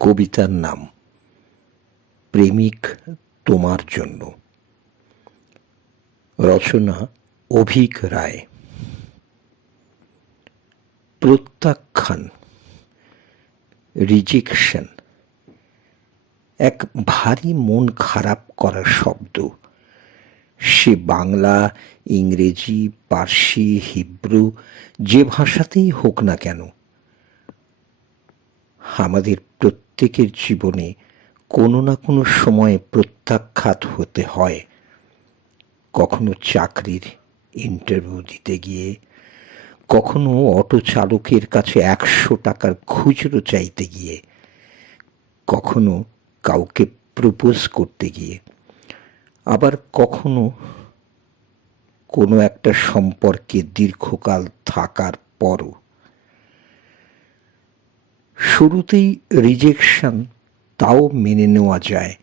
কবিতার নাম প্রেমিক তোমার জন্য। রচনা অভীক রায়। প্রত্যাখ্যান, রিজেকশন এক ভারী মন খারাপ করা শব্দ। সে বাংলা, ইংরেজি, পার্সি, হিব্রু যে ভাষাতেই হোক না কেন, আমাদের প্রত্যেকের জীবনে কোনো না কোনো সময়ে প্রত্যাখ্যাত হতে হয়। কখনো চাকরির ইন্টারভিউ দিতে গিয়ে, কখনো অটো চালকের কাছে 100 টাকার খুচরো চাইতে গিয়ে, কখনো কাউকে প্রপোজ করতে গিয়ে, আবার কখনো কোনো একটা সম্পর্কে দীর্ঘকাল থাকার পরও। শুরুতেই রিজেকশন তাও মেনে নেওয়া যায়,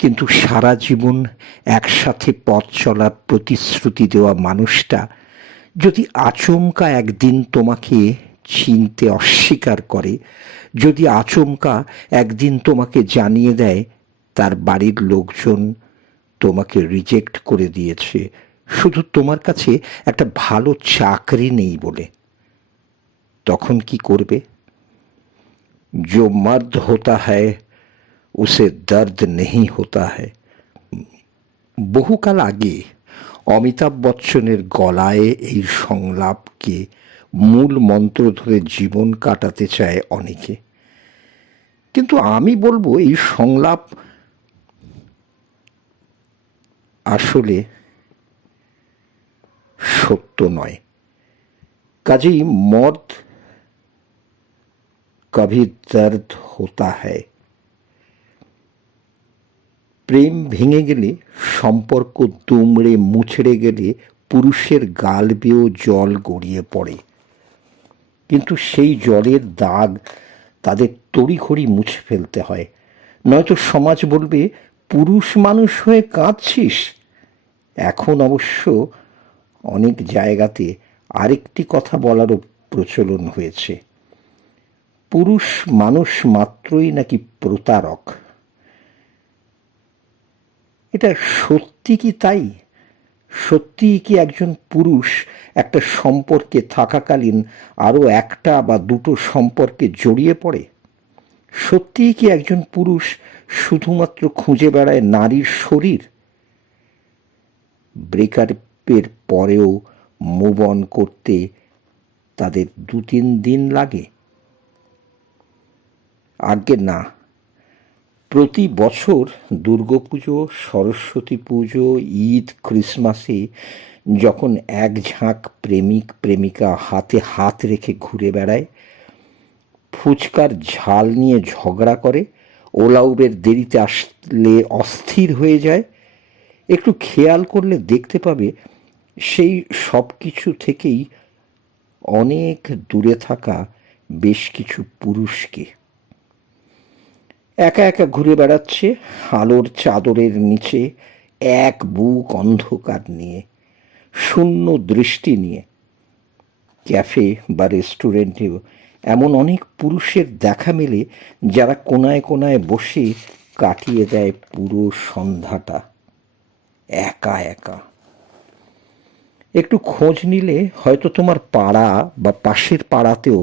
কিন্তু সারা জীবন একসাথে পথ চলার প্রতিশ্রুতি দেওয়া মানুষটা যদি আচমকা একদিন তোমাকে চিনতে অস্বীকার করে, যদি আচমকা একদিন তোমাকে জানিয়ে দেয় তার বাড়ির লোকজন তোমাকে রিজেক্ট করে দিয়েছে শুধু তোমার কাছে একটা ভালো চাকরি নেই বলে, তখন কি করবে? जो मर्द होता है उसे दर्द नहीं होता है। বহুকাল আগে অমিতাভ বচ্চনের গলায় এই সংলাপকে মূল মন্ত্র ধরে জীবন কাটাতে চায় অনেকে, কিন্তু আমি বলবো এই সংলাপ আসলে সত্য নয়। কাজেই মর্দ कभी दर्द होता है। প্রেম ভেঙে গেলে, সম্পর্ক দুমড়ে মুচড়ে গেলে পুরুষের গাল বেয়েও জল গড়িয়ে পড়ে, কিন্তু সেই জলের দাগ তাদের তড়িঘড়ি মুছে ফেলতে হয়, নয়তো সমাজ বলবে পুরুষ মানুষ হয়ে কাঁদছিস। এখন অবশ্য অনেক জায়গাতে আরেকটি কথা বলারও প্রচলন হয়েছে, পুরুষ মানুষ মাত্রই নাকি প্রতারক। এটা সত্যি কি তাই? সত্যিই কি একজন পুরুষ একটা সম্পর্কে থাকাকালীন আরও একটা বা দুটো সম্পর্কে জড়িয়ে পড়ে? সত্যিই কি একজন পুরুষ শুধুমাত্র খুঁজে বেড়ায় নারীর শরীর? ব্রেকআপের পরেও মুভ অন করতে তাদের 2-3 দিন লাগে? আগে না। প্রতি বছর দুর্গাপুজো, সরস্বতী পুজো, ঈদ, ক্রিসমাসে যখন এক ঝাঁক প্রেমিক প্রেমিকা হাতে হাত রেখে ঘুরে বেড়ায়, ফুচকার ঝাল নিয়ে ঝগড়া করে, ওলা উবের দেরিতে আসলে অস্থির হয়ে যায়, একটু খেয়াল করলে দেখতে পাবে সেই সব কিছু থেকেই অনেক দূরে থাকা বেশ কিছু পুরুষকে একা একা ঘুরে বেড়াচ্ছে আলোর চাদরের নিচে, এক বুক অন্ধকার নিয়ে, শূন্য দৃষ্টি নিয়ে। ক্যাফে বা রেস্টুরেন্টেও এমন অনেক পুরুষের দেখা মেলে যারা কোনায় কোনায় বসে কাটিয়ে দেয় পুরো সন্ধ্যাটা একা একা। একটু খোঁজ নিলে হয়তো তোমার পাড়া বা পাশের পাড়াতেও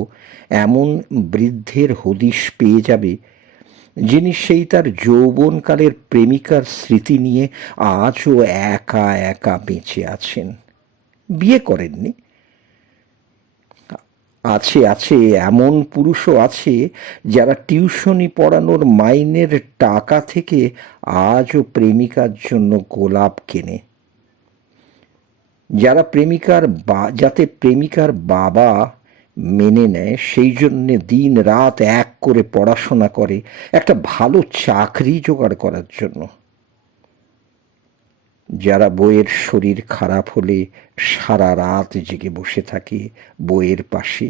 এমন বৃদ্ধের হদিশ পেয়ে যাবে যিনি সেই তার যৌবনকালের প্রেমিকার স্মৃতি নিয়ে আজও একা একা বেঁচে আছেন, বিয়ে করেননি। আছে আছে এমন পুরুষও আছে যারা টিউশনি পড়ানোর মাইনের টাকা থেকে আজও প্রেমিকার জন্য গোলাপ কেনে, যাতে প্রেমিকার বাবা মেনে নেয়, সেই জন্যে দিন রাত এক করে পড়াশোনা করে একটা ভালো চাকরি জোগাড় করার জন্য। যারা বইয়ের শরীর খারাপ হলে সারা রাত জেগে বসে থাকে বইয়ের পাশে,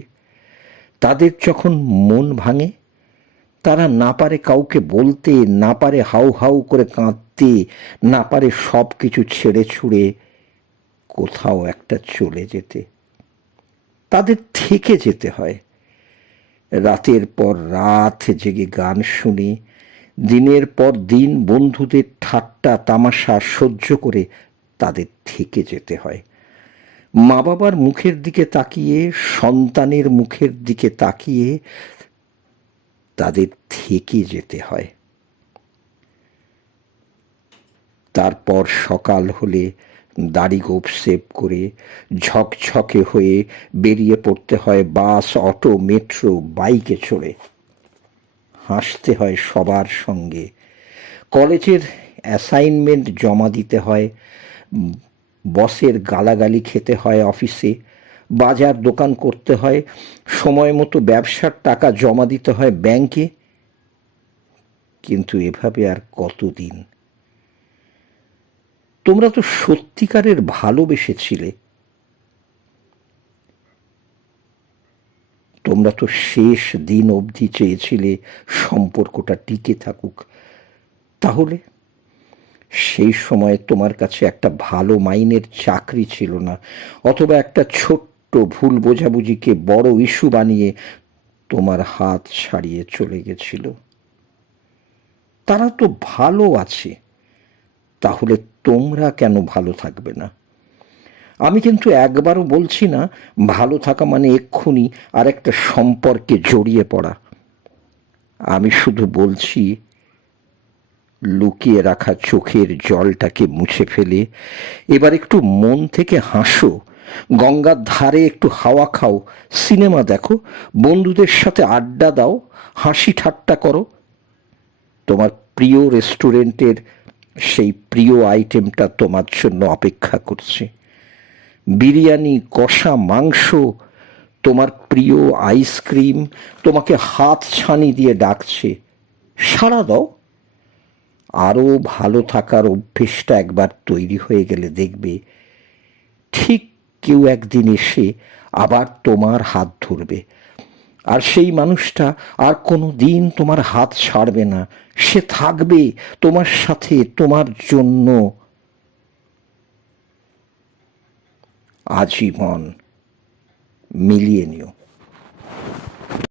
তাদের যখন মন ভাঙে, তারা না পারে কাউকে বলতে, না পারে হাউ হাউ করে কাঁদতে, না পারে সব কিছু ছেড়ে ছুড়ে কোথাও একটা চলে যেতে, তাদের থেকে যেতে হয়। রাতের পর রাত জেগে গান শুনে, দিনের পর দিন বন্ধুদের ঠাট্টা তামাশা সহ্য করে তাদের থেকে যেতে হয়। মা বাবার মুখের দিকে তাকিয়ে, সন্তানের মুখের দিকে তাকিয়ে তাদের থেকে যেতে হয়। তারপর সকাল হলে দাড়ি গোঁফ সেভ করে ঝকঝকে হয়ে বেরিয়ে পড়তে হয় বাস, অটো, মেট্রো, বাইকে চড়ে। হাসতে হয় সবার সঙ্গে। কলেজের অ্যাসাইনমেন্ট জমা দিতে হয়, বসের গালাগালি খেতে হয় অফিসে, বাজার দোকান করতে হয়, সময় মতো ব্যবসার টাকা জমা দিতে হয় ব্যাংকে। কিন্তু এভাবে আর কতদিন? তোমরা তো সত্যিকারের ভালোবেসেছিলে। তোমরা তো শেষ দিন অবধি চেয়েছিলে সম্পর্কটা টিকে থাকুক। তাহলে সেই সময় তোমার কাছে একটা ভালো মাইনের চাকরি ছিল না, অথবা একটা ছোট্ট ভুল বোঝাবুঝিকে বড় ইস্যু বানিয়ে তোমার হাত ছাড়িয়ে চলে গেছিল। তারা তো ভালো আছে, তাহলে তোমরা কেন ভালো থাকবে না? আমি কিন্তু একবারও বলছি না ভালো থাকা মানে এক্ষুনি আর একটা সম্পর্কে জড়িয়ে পড়া। আমি শুধু বলছি, লুকিয়ে রাখা চোখের জলটাকে মুছে ফেলে এবার একটু মন থেকে হাসো, গঙ্গার ধারে একটু হাওয়া খাও, সিনেমা দেখো, বন্ধুদের সাথে আড্ডা দাও, হাসি ঠাট্টা করো। তোমার প্রিয় রেস্টুরেন্টের সেই প্রিয় আইটেমটা তোমার জন্য অপেক্ষা করছে। বিরিয়ানি, কষা মাংস, তোমার প্রিয় আইসক্রিম তোমাকে হাত ছানি দিয়ে ডাকছে। সাড়া দাও। আরও ভালো থাকার অভ্যেসটা একবার তৈরি হয়ে গেলে দেখবে ঠিক কেউ একদিন এসে আবার তোমার হাত ধরবে, আর সেই মানুষটা আর কোনো দিন তোমার হাত ছাড়বে না। সে থাকবে তোমার সাথে, তোমার জন্য আজীবন। মিলিয়ে নিও।